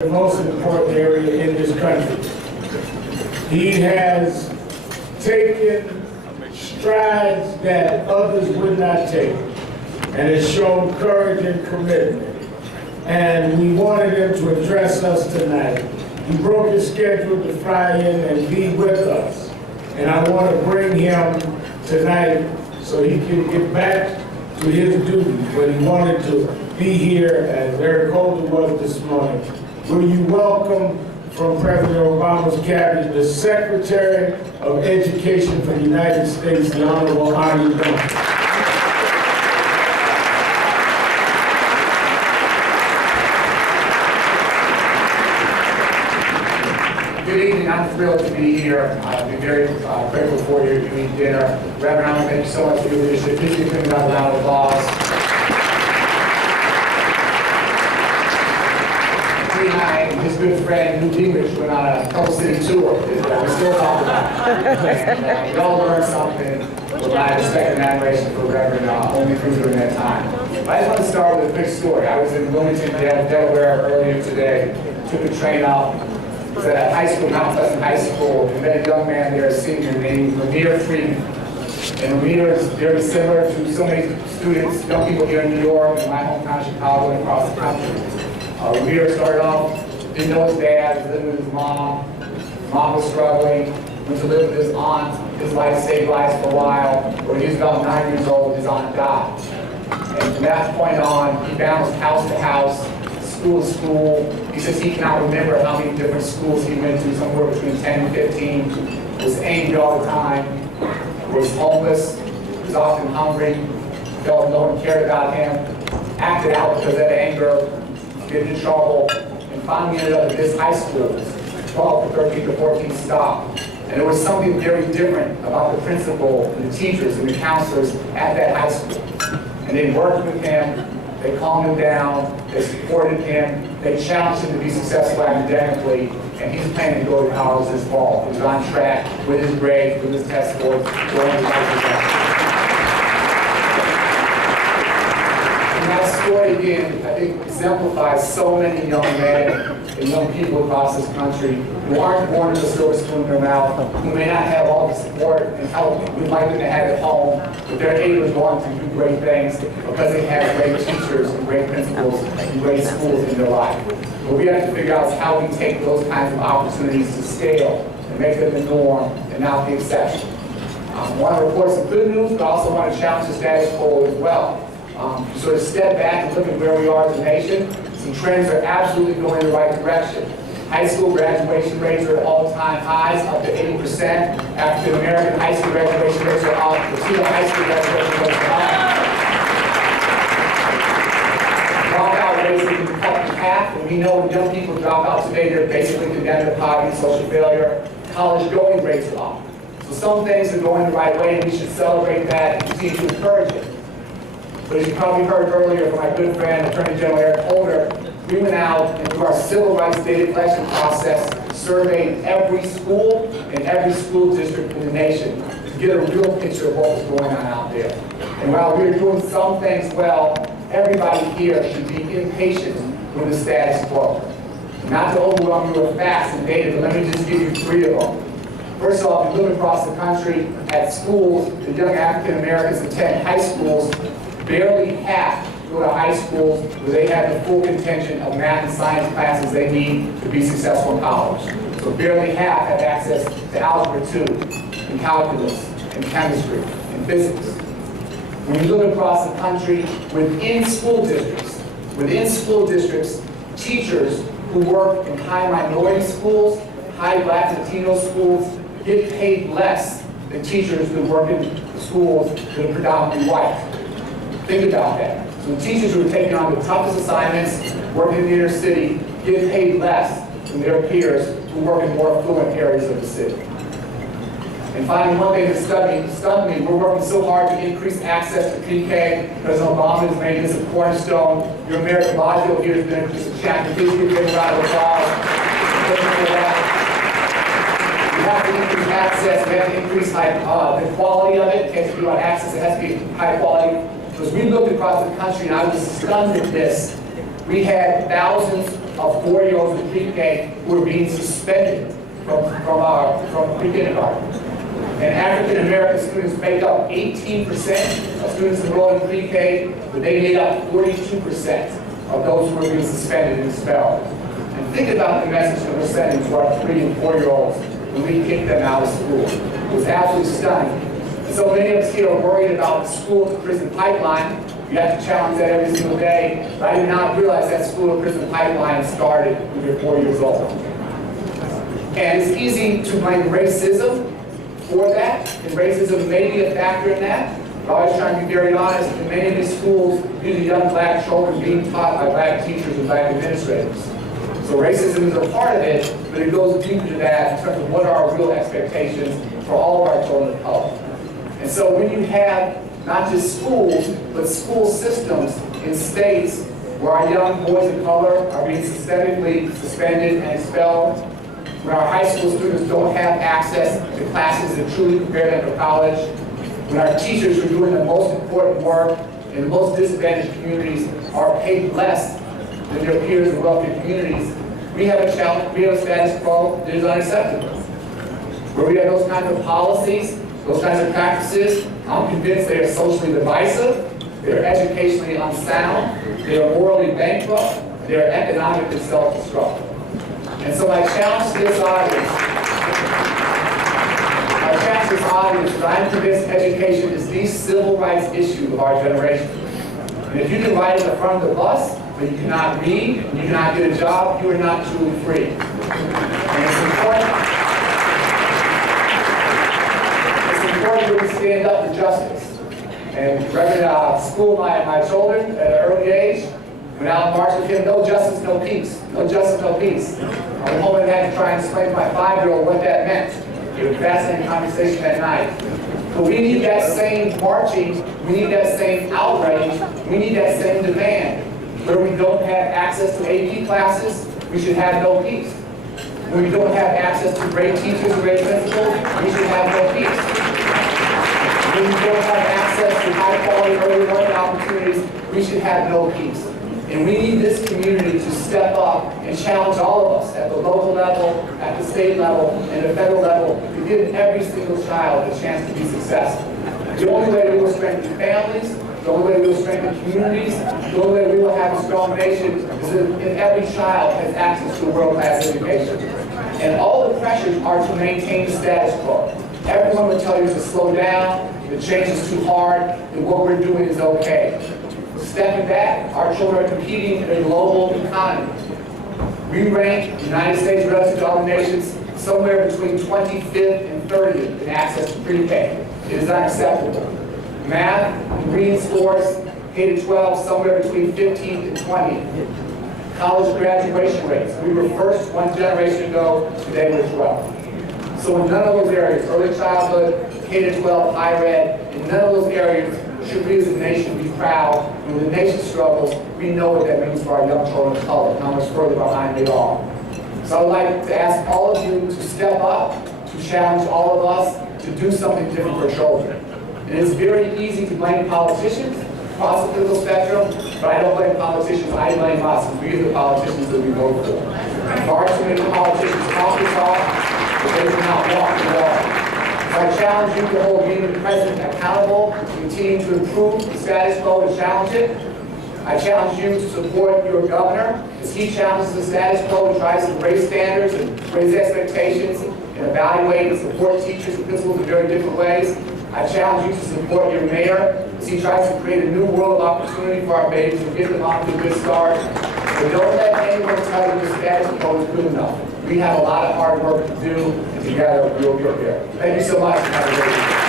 The most important area in this country. He has taken strides that others would not take and has shown courage and commitment. And we wanted him to address us tonight. He broke his schedule to fly in and be with us. And I want to bring him tonight so he can get back to his duties, but he wanted to be here as Eric Holder was this morning. Will you welcome from President Obama's cabinet the Secretary of Education for the United States, the Honorable Arne Duncan. Good evening. I'm thrilled to be here. I've been very grateful for you to eat dinner. Reverend Arne, thank you so much for your leadership. Please give him a round of applause. He and I and his good friend, Newt Gingrich, went on a couple city tour. We still talk about it. And we all learned something with my respect and admiration for Reverend only through during that time. But I just want to start with a quick story. I was in Wilmington, Delaware earlier today. Took a train up. It was at a high school, Mount Pleasant High School, and met a young man there, a senior named Lemire Freeman. And Lemire is very similar to so many students, young people here in New York, in my hometown, Chicago, and across the country. Lemire started off, didn't know his dad, was living with his mom. Mom was struggling, went to live with his aunt. His life stabilized for a while. When he was about 9 years old, his aunt died. And from that point on, he bounced house to house, school to school. He says he cannot remember how many different schools he went to, somewhere between 10 and 15. Was angry all the time, was homeless, was often hungry, felt no one cared about him, acted out because of that anger, get in trouble, and finally ended up at this high school, 12 to 13 to 14 stop. And there was something very different about the principal and the teachers and the counselors at that high school. And they worked with him, they calmed him down, they supported him, they challenged him to be successful academically, and he's planning to go to college this fall. He's on track with his grades, with his test scores, going to college. That story, again, I think exemplifies so many young men and young people across this country who aren't born with a silver spoon in their mouth, who may not have all the support and help we'd like them to have at home, but they're able to go on to do great things because they have great teachers and great principals and great schools in their life. What we have to figure out is how we take those kinds of opportunities to scale and make them the norm and not the exception. I want to report some good news, but I also want to challenge the status quo as well. Sort of step back and look at where we are as a nation. Some trends are absolutely going in the right direction. High school graduation rates are at all-time highs, up to 80%. African American high school graduation rates are up. Latino high school graduation rates are up. Dropout rates have been cut in half, and we know when young people drop out today, they're basically condemned to poverty and social failure. College going rates are up. So some things are going the right way, and we should celebrate that and continue to encourage it. But as you probably heard earlier from my good friend, Attorney General Eric Holder, we went out and through our civil rights data collection process, surveyed every school and every school district in the nation to get a real picture of what was going on out there. And while we are doing some things well, everybody here should be impatient with the status quo. Not to overwhelm you with facts and data, but let me just give you 3 of them. First of all, if you look across the country at schools, the young African Americans attend high schools. Barely half go to high schools where they have the full contingent of math and science classes they need to be successful in college. So barely half have access to algebra 2, and calculus, and chemistry, and physics. When you look across the country, within school districts, teachers who work in high minority schools, high Black Latino schools, get paid less than teachers who work in schools that are predominantly white. Think about that. So the teachers who are taking on the toughest assignments, working in the inner city, get paid less than their peers who work in more affluent areas of the city. And finally, one thing that stunned me, we're working so hard to increase access to PK. President Obama has made this a cornerstone. Your Mayor de Blasio here has been just a champion. Please give him a round of applause. We have to increase access, we have to increase the quality of it. It can't be about access, it has to be high quality. As we looked across the country, and I was stunned at this, we had thousands of 4-year-olds in pre-K who are being suspended from pre-kindergarten. And African American students make up 18% of students enrolled in pre-K, but they made up 42% of those who are being suspended and expelled. And think about the message that we're sending to our 3- and 4-year-olds when we kick them out of school. It was absolutely stunning. And so many of us here are worried about the school-to-prison pipeline. You have to challenge that every single day. But I did not realize that school-to-prison pipeline started when you're 4 years old. And it's easy to blame racism for that, and racism may be a factor in that. But I was trying to be very honest, in many of these schools, these are young black children being taught by black teachers and black administrators. So racism is a part of it, but it goes deeper to that in terms of what are our real expectations for all of our children of color. And so when you have not just schools, but school systems in states where our young boys of color are being systemically suspended and expelled, when our high school students don't have access to classes that truly prepare them for college, when our teachers who are doing the most important work in the most disadvantaged communities are paid less than their peers in wealthy communities, we have a challenge, we have a status quo that is unacceptable. Where we have those kinds of policies, those kinds of practices, I'm convinced they are socially divisive, they are educationally unsound, they are morally bankrupt, they are economically self-destructive. And so I challenge this audience, that I'm convinced education is the civil rights issue of our generation. And if you can ride in the front of the bus, but you cannot read, and you cannot get a job, you are not truly free. And it's important that we stand up for justice. And Reverend schooled my children at an early age. When I marched with him, no justice, no peace. No justice, no peace. I went home and had to try and explain to my 5-year-old what that meant. It was a fascinating conversation that night. But we need that same marching, we need that same outrage, we need that same demand. Where we don't have access to AP classes, we should have no peace. When we don't have access to great teachers and great principals, we should have no peace. When we don't have access to high-quality early learning opportunities, we should have no peace. And we need this community to step up and challenge all of us at the local level, at the state level, and the federal level to give every single child a chance to be successful. The only way we will strengthen families, the only way we will strengthen communities, the only way we will have a strong nation is if every child has access to a world-class education. And all the pressures are to maintain the status quo. Everyone will tell you to slow down, the change is too hard, and what we're doing is okay. Stepping back, our children are competing in a global economy. We rank the United States relative to other nations somewhere between 25th and 30th in access to pre-K. It is unacceptable. Math and reading scores, K-12, somewhere between 15th and 20th. College graduation rates. We were first one generation ago, today we're 12. So in none of those areas, early childhood, K-12, higher ed, in none of those areas should we as a nation be proud. When the nation struggles, we know what that means for our young children of color and how much further behind they are. So I'd like to ask all of you to step up, to challenge all of us to do something different for children. And it's very easy to blame politicians across the political spectrum, but I don't blame politicians, I blame us, and we are the politicians that we vote for. Far too many politicians talk the talk, but they do not walk the walk. So I challenge you to hold me and the President accountable, to continue to improve the status quo and challenge it. I challenge you to support your governor as he challenges the status quo and tries to raise standards and raise expectations and evaluate and support teachers and principals in very different ways. I challenge you to support your mayor as he tries to create a new world of opportunity for our babies and get them off to a good start. But don't let anyone tell you the status quo is good enough. We have a lot of hard work to do, and together we will get there. Thank you so much. Have a great day.